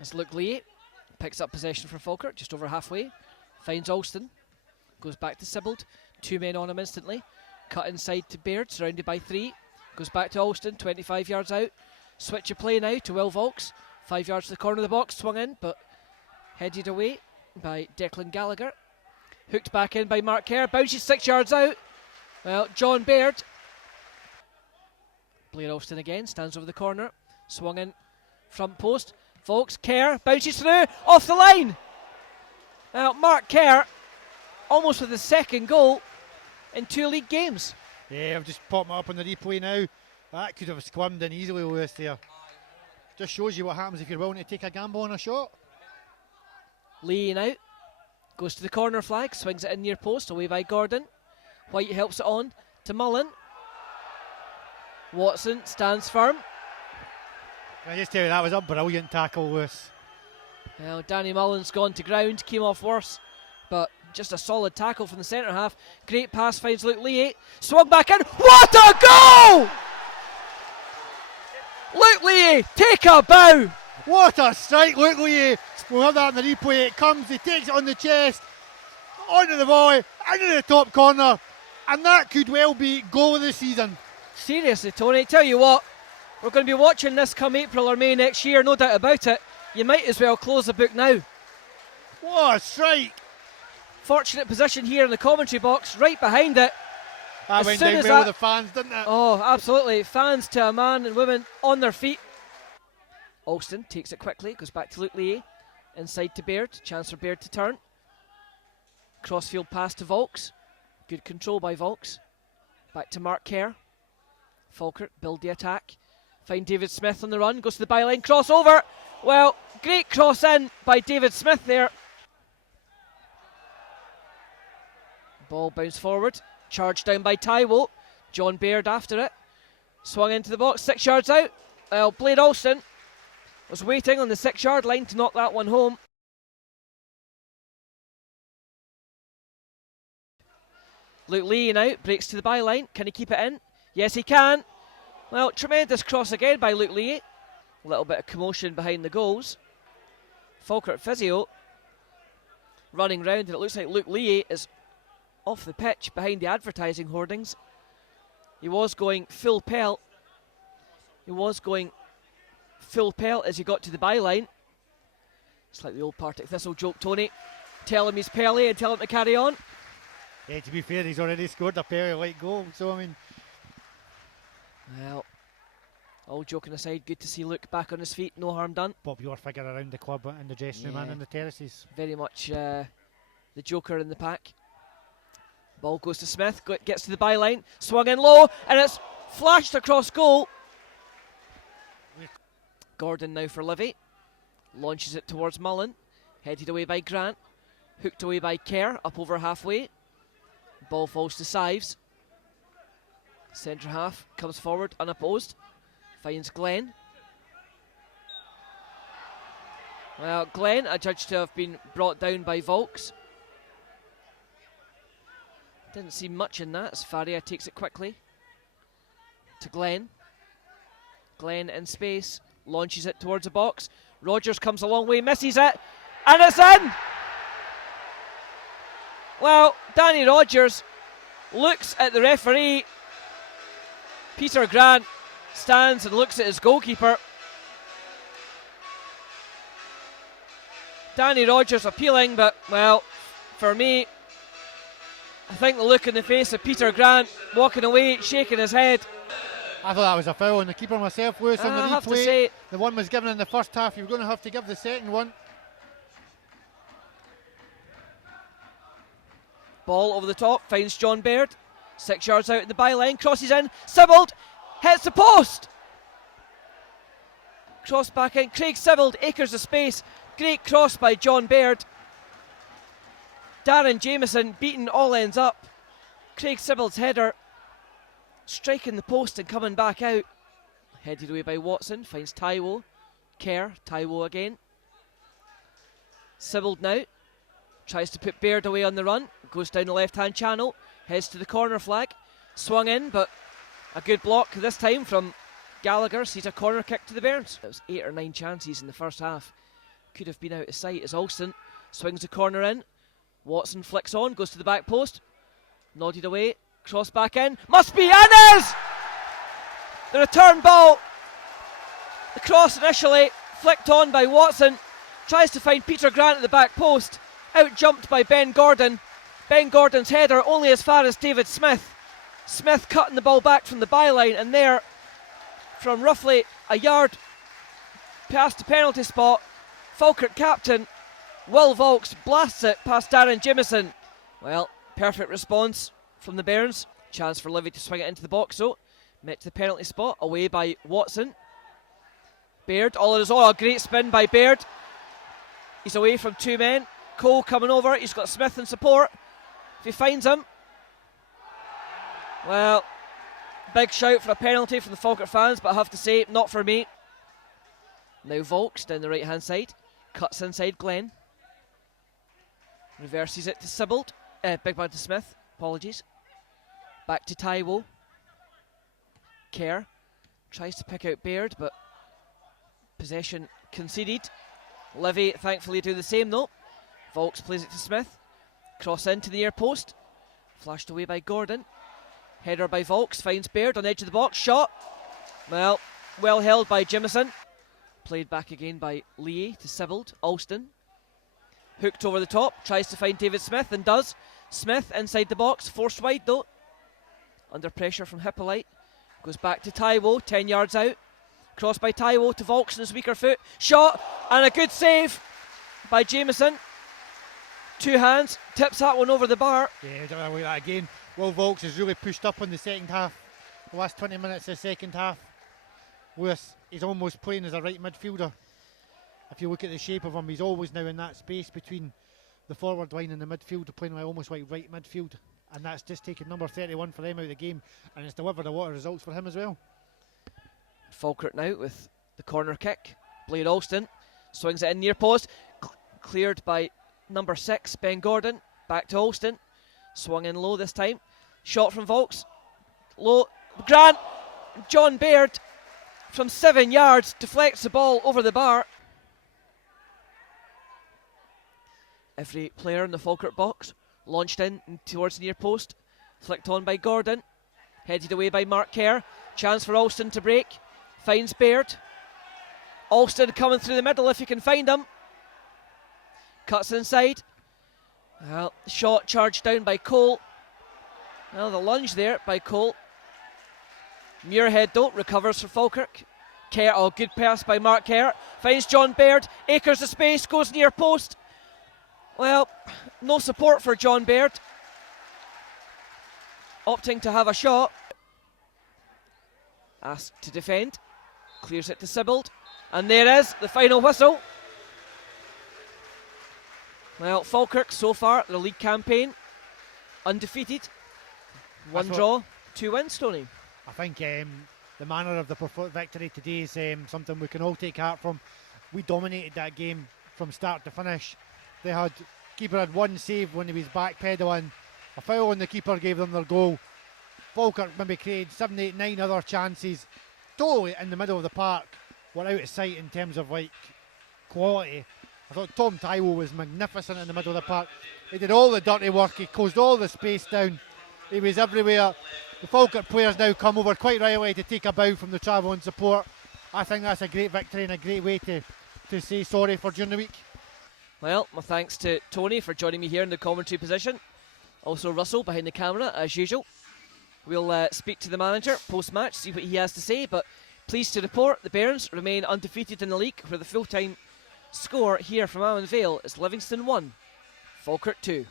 As Luke Lee picks up possession for Falkirk, just over halfway. Finds Alston. Goes back to Sibbald. 2 men on him instantly. Cut inside to Baird, surrounded by 3. Goes back to Alston, 25 yards out. Switch of play now to Will Vaulks. 5 yards to the corner of the box, swung in, but headed away by Declan Gallagher. Hooked back in by Mark Kerr, bounces 6 yards out. Well, John Baird. Blair Alston again, stands over the corner. Swung in, front post. Vaulks, Kerr, bounces through, off the line. Now, Mark Kerr, almost with his second goal in 2 league games. Yeah, I've just popped it up on the replay now. That could have squirmed in easily, Lewis, there. Just shows you what happens if you're willing to take a gamble on a shot. Lee out, goes to the corner flag, swings it in near post, away by Gordon. White helps it on to Mullen. Watson stands firm. Can I just tell you, that was a brilliant tackle, Lewis. Well, Danny Mullen's gone to ground, came off worse, but just a solid tackle from the centre half. Great pass, finds Luke Lee. Swung back in. What a goal! Luke Lee, take a bow. What a strike, Luke Lee. We'll have that in the replay. It comes, he takes it on the chest, onto the volley, into the top corner, and that could well be goal of the season. Seriously, Tony, tell you what, we're going to be watching this come April or May next year, no doubt about it. You might as well close the book now. What a strike. Fortunate position here in the commentary box, right behind it. That went down well with the fans, didn't it? Oh, absolutely. Fans to a man and women on their feet. Alston takes it quickly, goes back to Luke Lee. Inside to Baird, chance for Baird to turn. Crossfield pass to Vaulks. Good control by Vaulks. Back to Mark Kerr. Falkirk build the attack. Find David Smith on the run, goes to the byline, crossover. Well, great cross in by David Smith there. Ball bounced forward, charged down by Taiwo. John Baird after it. Swung into the box, 6 yards out. Well, Blade Alston was waiting on the 6 yard line to knock that one home. Luke Lee now, breaks to the byline. Can he keep it in? Yes, he can. Well, tremendous cross again by Luke Lee. A little bit of commotion behind the goals. Falkirk physio running round, and it looks like Luke Lee is off the pitch behind the advertising hoardings. He was going full pelt. As he got to the byline. It's like the old Partick Thistle joke, Tony. Tell him he's Pelly and tell him to carry on. Yeah, to be fair, he's already scored a Pelly-like goal, so I mean... Well, all joking aside, good to see Luke back on his feet, no harm done. Popular figure around the club and the dressing room and in the terraces. Very much the joker in the pack. Ball goes to Smith, gets to the byline, swung in low, and it's flashed across goal. Gordon now for Livy, launches it towards Mullen, headed away by Grant, hooked away by Kerr, up over halfway. Ball falls to Sives. Centre half comes forward unopposed, finds Glenn. Well, Glenn adjudged to have been brought down by Vaulks. Didn't see much in that as Faria takes it quickly to Glenn. Glenn in space, launches it towards the box. Rogers comes a long way, misses it, and it's in! Well, Danny Rogers looks at the referee. Peter Grant stands and looks at his goalkeeper. Danny Rogers appealing, but, well, for me, I think the look in the face of Peter Grant walking away, shaking his head. I thought that was a foul on the keeper myself, Lewis, on the replay. I have to say, the one was given in the first half, you're going to have to give the second one. Ball over the top, finds John Baird. 6 yards out at the byline, crosses in, Sibbald, hits the post. Cross back in, Craig Sibbald, acres of space. Great cross by John Baird. Darren Jameson beaten all ends up. Craig Sibbald's header striking the post and coming back out. Headed away by Watson, finds Taiwo. Kerr, Taiwo again. Sibbald now tries to put Baird away on the run, goes down the left hand channel, heads to the corner flag, swung in, but a good block this time from Gallagher, sees a corner kick to the Bairns. It was 8 or 9 chances in the first half. could have been out of sight as Alston swings the corner in. Watson flicks on, goes to the back post. Nodded away, cross back in. Must be, and is! The return ball. The cross initially flicked on by Watson. Tries to find Peter Grant at the back post. Out jumped by Ben Gordon. Ben Gordon's header only as far as David Smith. Smith cutting the ball back from the byline, and there, from roughly a yard past the penalty spot, Falkirk captain Will Vaulks blasts it past Darren Jameson. Well, perfect response from the Bairns. Chance for Livy to swing it into the box though. Met to the penalty spot, away by Watson. Baird, all in his all, a great spin by Baird. He's away from two men. Cole coming over, he's got Smith in support. If he finds him, well, big shout for a penalty from the Falkirk fans, but I have to say, not for me. Now Vaulks down the right hand side, cuts inside Glenn. Reverses it to Sibbald, big man to Smith, apologies. Back to Taiwo. Kerr tries to pick out Baird, but possession conceded. Livy thankfully do the same though. Vaulks plays it to Smith. Cross into the near post. Flashed away by Gordon. Header by Vaulks, finds Baird on the edge of the box. Shot. Well held by Jimison. Played back again by Lee to Sibbald. Alston. Hooked over the top. Tries to find David Smith and does. Smith inside the box. Forced wide though. Under pressure from Hippolyte. Goes back to Taiwo. 10 yards out. Cross by Taiwo to Vaulks on his weaker foot. Shot. And a good save by Jameson. Two hands. Tips that one over the bar. Yeah, don't know that again. Will Vaulks has really pushed up in the second half. The last 20 minutes of the second half. Lewis, he's almost playing as a right midfielder. If you look at the shape of him, he's always now in that space between the forward line and the midfield, playing almost like right midfield. And that's just taken number 31 for them out of the game. And it's delivered a lot of results for him as well. Falkirk now with the corner kick. Blair Alston swings it in near post. Cleared by number 6, Ben Gordon. Back to Alston. Swung in low this time. Shot from Vaulks. Low. Grant. John Baird from 7 yards deflects the ball over the bar. Every player in the Falkirk box launched in towards the near post. Flicked on by Gordon. Headed away by Mark Kerr. Chance for Alston to break. Finds Baird. Alston coming through the middle if you can find him. Cuts inside. Well, shot charged down by Cole. Well, the lunge there by Cole. Muirhead though recovers for Falkirk. Kerr, good pass by Mark Kerr. Finds John Baird. Acres of space, goes near post. Well, no support for John Baird. Opting to have a shot. Asked to defend. Clears it to Sibbald. And there is the final whistle. Well, Falkirk so far, the league campaign, undefeated. One draw, 2 wins, Tony. I think the manner of the victory today is something we can all take heart from. We dominated that game from start to finish. Keeper had one save when he was backpedaling. A foul on the keeper gave them their goal. Falkirk maybe created 7, 8, 9 other chances. Totally in the middle of the park. We're out of sight in terms of quality. I thought Tom Taiwo was magnificent in the middle of the park. He did all the dirty work. He closed all the space down. He was everywhere. The Falkirk players now come over quite right away to take a bow from the travelling support. I think that's a great victory and a great way to say sorry for during the week. Well, my thanks to Tony for joining me here in the commentary position. Also Russell behind the camera as usual. We'll speak to the manager post-match, see what he has to say, but pleased to report the Bairns remain undefeated in the league, where the full-time score here from Allan Vale is Livingston 1, Falkirk 2.